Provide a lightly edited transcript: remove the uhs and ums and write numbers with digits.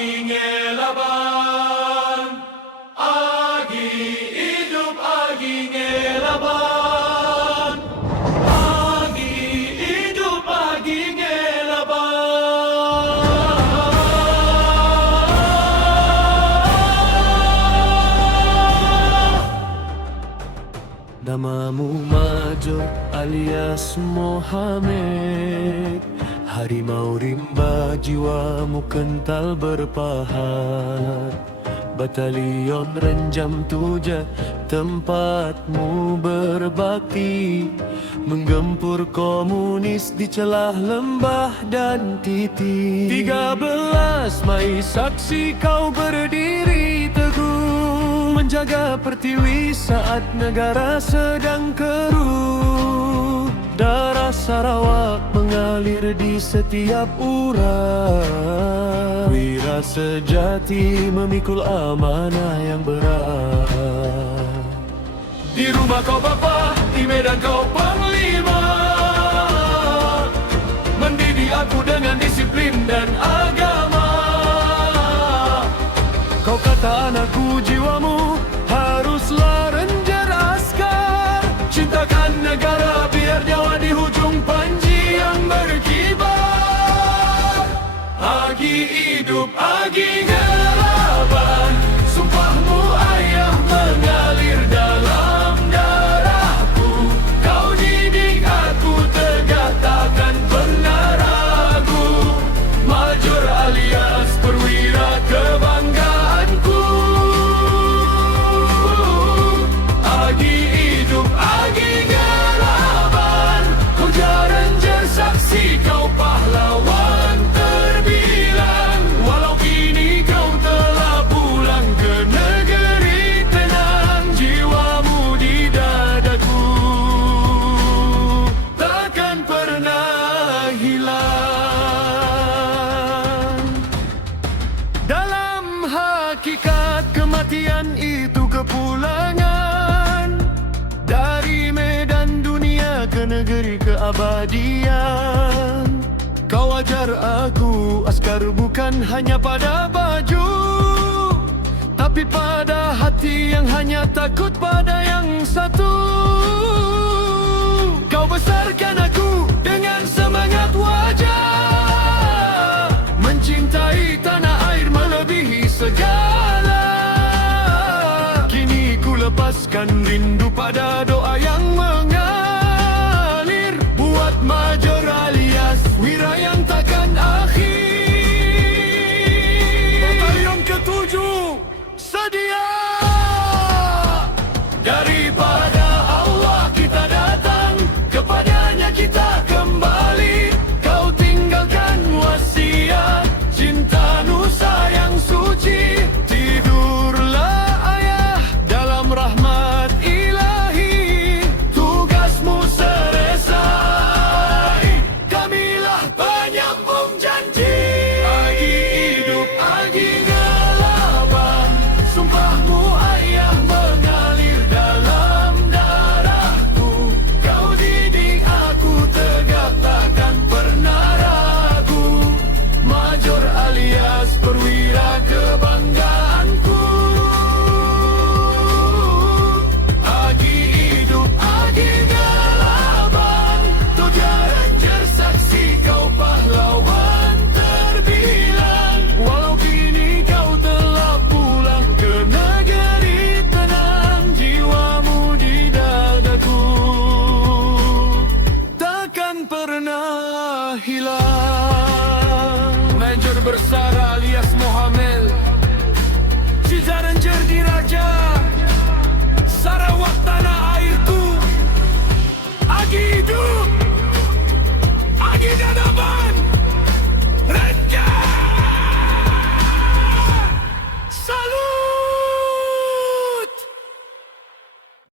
Agi ngelaban, Agi hidup Agi ngelaban, Agi hidup Agi ngelaban. Namamu Major alias Mohamed, harimau rimba jiwamu kental berpahat. Batalion Renjam 7 tempatmu berbakti, menggempur komunis di celah lembah dan titik. 13 Mei saksi kau berdiri teguh, menjaga pertiwi saat negara sedang keruh. Darah Sarawak mengalir di setiap urat. Wira sejati memikul amanah yang berat. Di rumah kau bapa, di medan kau panglima, mendidik aku dengan disiplin dan agama. Kau kata anakku, jiwamu haruslah ranger askar. Cintakan negara biar nyawa di hujung panji yang berkibar. Agi hidup, Agi ngelaban, sumpahmu ayah mengalir dalam darahku. Kau didik aku tegak takkan pernah ragu. Major alias perwira kebanggaanku. Agi hidup, Agi ngelaban, ujar ranger saksi kau pahlawan terbilang. Walau kini kau telah pulang ke negeri tenang, jiwamu di dadaku takkan pernah hilang. Dalam hakikat kematian itu kepulangan, dari medan dunia ke negeri keabadian. Kau ajar aku, askar bukan hanya pada baju, tapi pada hati yang hanya takut pada yang satu. Kau besarkan aku dengan semangat wajah, mencintai tanah air melebihi segala. Kini ku lepaskan rindu pada